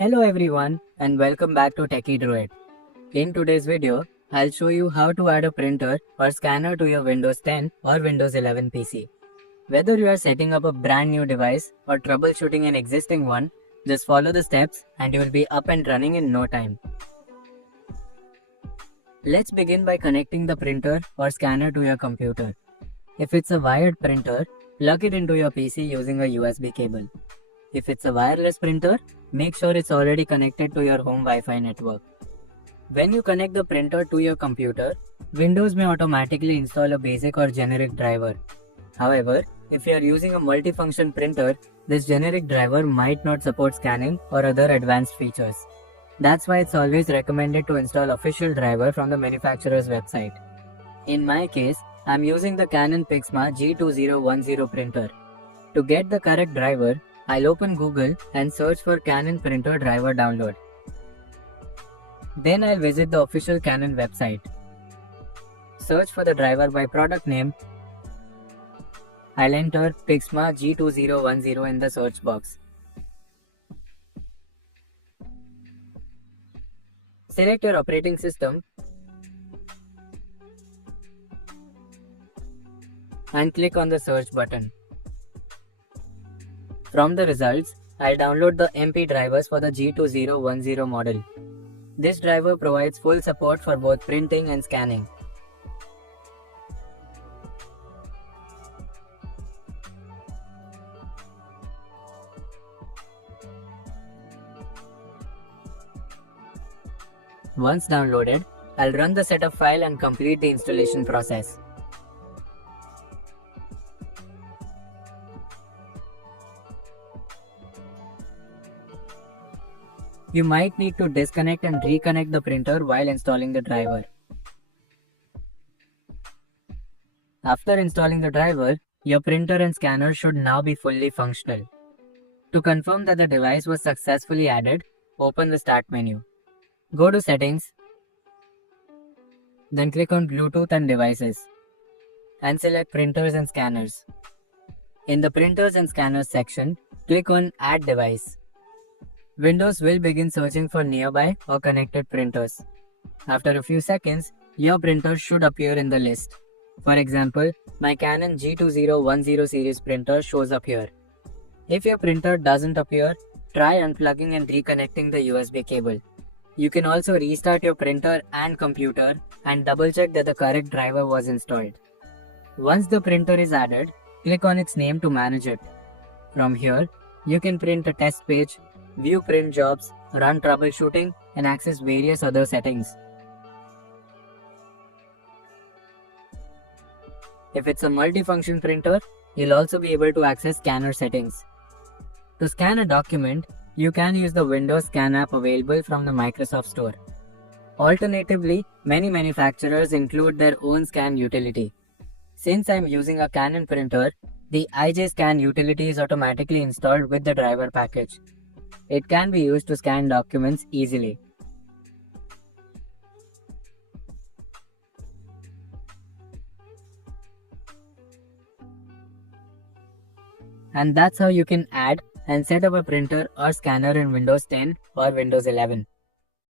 Hello everyone and welcome back to Techie Droid. In today's video, I'll show you how to add a printer or scanner to your Windows 10 or Windows 11 PC. Whether you are setting up a brand new device or troubleshooting an existing one, just follow the steps and you will be up and running in no time. Let's begin by connecting the printer or scanner to your computer. If it's a wired printer, plug it into your PC using a USB cable. If it's a wireless printer, make sure it's already connected to your home Wi-Fi network. When you connect the printer to your computer, Windows may automatically install a basic or generic driver. However, if you are using a multifunction printer, this generic driver might not support scanning or other advanced features. That's why it's always recommended to install official driver from the manufacturer's website. In my case, I'm using the Canon Pixma G2010 printer. To get the correct driver, I'll open Google and search for Canon printer driver download. Then I'll visit the official Canon website. Search for the driver by product name. I'll enter Pixma G2010 in the search box. Select your operating system and click on the search button. From the results, I'll download the MP drivers for the G2010 model. This driver provides full support for both printing and scanning. Once downloaded, I'll run the setup file and complete the installation process. You might need to disconnect and reconnect the printer while installing the driver. After installing the driver, your printer and scanner should now be fully functional. To confirm that the device was successfully added, open the Start menu. Go to Settings, then click on Bluetooth and Devices, and select Printers and Scanners. In the Printers and Scanners section, click on Add Device. Windows will begin searching for nearby or connected printers. After a few seconds, your printer should appear in the list. For example, my Canon G2010 series printer shows up here. If your printer doesn't appear, try unplugging and reconnecting the USB cable. You can also restart your printer and computer and double check that the correct driver was installed. Once the printer is added, click on its name to manage it. From here, you can print a test page, view print jobs, run troubleshooting, and access various other settings. If it's a multifunction printer, you'll also be able to access scanner settings. To scan a document, you can use the Windows Scan app available from the Microsoft Store. Alternatively, many manufacturers include their own scan utility. Since I'm using a Canon printer, the iJScan utility is automatically installed with the driver package. It can be used to scan documents easily. And that's how you can add and set up a printer or scanner in Windows 10 or Windows 11.